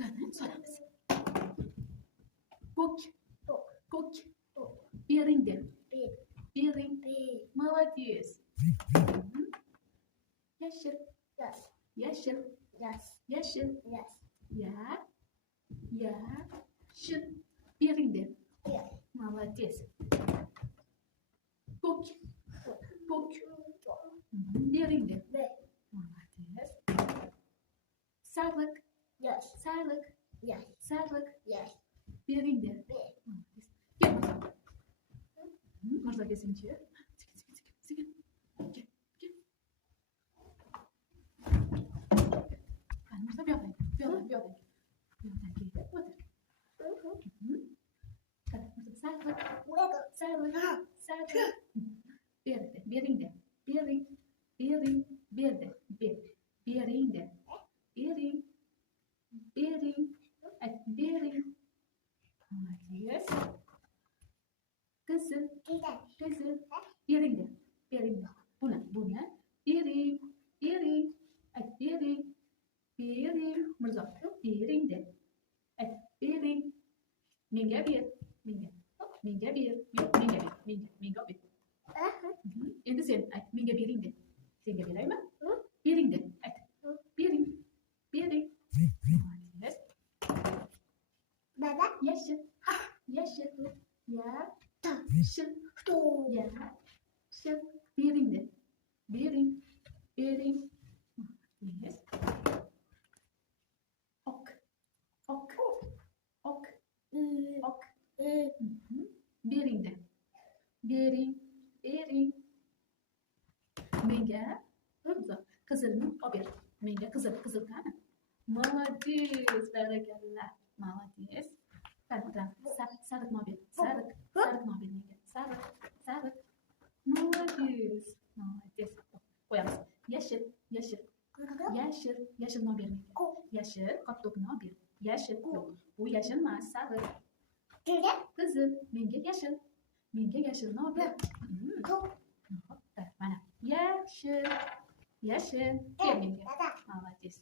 qani solamiz. Ko'k, ko'k, bering der. Bering. Молодец. Yashil, yashil, yashil. Yashil. Bering der. Молодец. Ko'k, ko'k. Bering der. Молодец. Sariq, sariq, sariq. Bering der. Gel bakalım. Mirzo kelsinchi. Sekin. Gel. Qani Mirzo bu yoqdan. Bu yoqdan kelib o'tir. Qani Mirzo sariq. Bering der. Bering. Berdi. Bering der. Bering. Bering. Молодец. Qizil. Bering der. Buni. Bering. Bering. Mirzo. Bering der. Bering. Menga ber. Menga ber. Yo'q, menga ber. Endi sen ayt, menga bering de. Senga beraymi? Bering de. Ayt. Bering. Молодец. Baba. Yashil. Yashil. Bering de. Bering. Молодец. Ok. Bering de. Bering. Menga qizilni olib ber. Menga qizil qani. Молодец, barakallah. Молодец. Sariqni olib ber. Sariqni olib ber menga. Sariq. Молодец. Qo'yamiz. Yashil. Yashilni olib ber menga. Yashil, qoptokni olib ber. Yashil. Yo'q, bu yashil emas, sariq. Qizil. Menga yashilni olib ber. Mana. Yashil. Ber menga. Молодец.